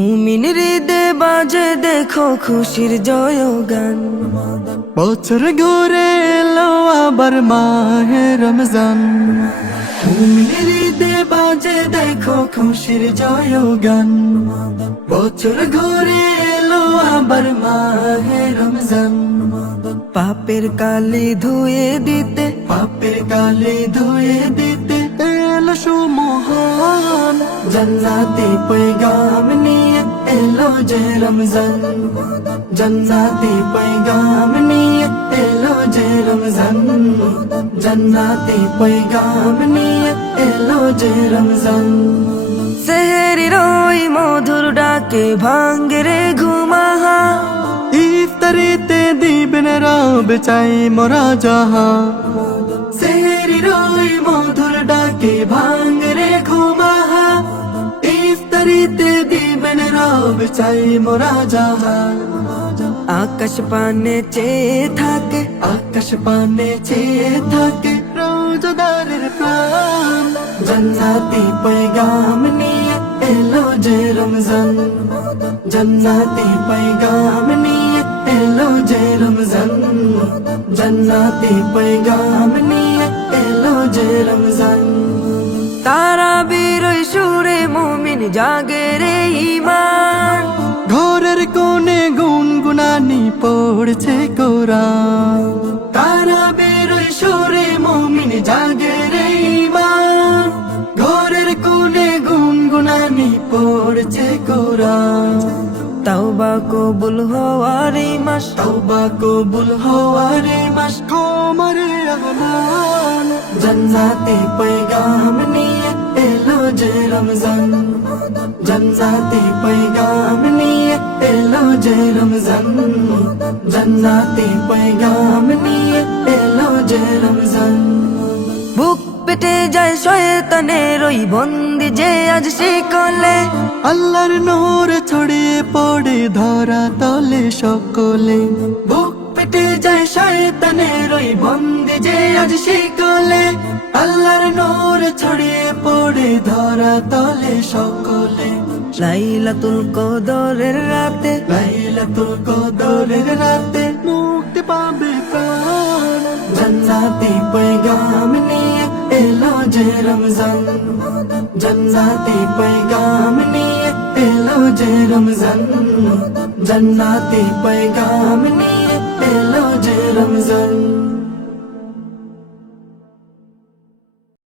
মুমিন হৃদয়ে বাজে দেখো খুশির জয়গান। বছর ঘুরে এলো আবার মাহে রমজান। মুমিন হৃদয়ে বাজে দেখো খুশির জয়গান। বছর ঘুরে এলো আবার মাহে রমজান। পাপের কালি ধুয়ে দিতে, পাপের কালি ধুয়ে দিতে এলো সুমহান। জান্নাতি पैगाम নিয়ে এলো যে রমজান। জান্নাতি पैगाम নিয়ে এলো যে রমজান। জান্নাতি पैगाम নিয়ে এলো যে রমজান। সেহরির ওই মধুর ডাকে ভাঙ্গে রে ঘুমাহা। ইফতারিতে দিবেন রব চাই মোরা জাহা। সেহরির ওই মধুর ডাকে ভাঙ্গে রে ঘুমাহা। ইফতারিতে দিবেন রব চাই মোরা জাহা। আকাশ পানে চেয়ে থাকে, আকাশ পানে চেয়ে থাকে রোজাদারের প্রাণ। জান্নাতি पैगाम নিয়ে এলো যে রমজান। জান্নাতি पैगाम নিয়ে এলো যে রমজান। জান্নাতি पैगाम নিয়ে এলো যে রমজান। তারাবির ওই সুরে মুমিন জাগে রে ঈমান। ঘরের কোণে গুনগুনানি পড়ছে কোরআন। তারাবির ওই সুরে মুমিন জাগে রে ঈমান। ঘরের কোণে গুনগুনানি পড়ছে কোরআন। তাওবা কবুল হওয়ার এই মাস, তওবা কবুল হওয়ার মাস ক্ষমার আহ্বান। জান্নাতি पैगाम নিয়ে এলো যে রমজান। জান্নাতি पैगाम নিয়ে এলো যে রমজান। জান্নাতি पैगाम নিয়ে এলো যে রমজান। বুক পেটে যায় শয়তানের ওই বন্দি যে আজ শিকলে। আল্লাহর নূর ছড়িয়ে পড়ে ধরা তলে সকলে। বুক পেটে যায় শয়তানের ওই বন্দি যে আজ শিকলে। আল্লাহর নূর ছড়িয়ে পড়ে ধরা তলে সকলে। লাইলাতুল কদরের রাতে, লাইলাতুল কদরের রাতে মুক্তি পাবে প্রাণ। জান্নাতি पैगाम নিয়ে এলো যে রমজান। জান্নাতি पैगाम নিয়ে এলো যে রমজান। জান্নাতি पैगाम নিয়ে এলো যে রমজান।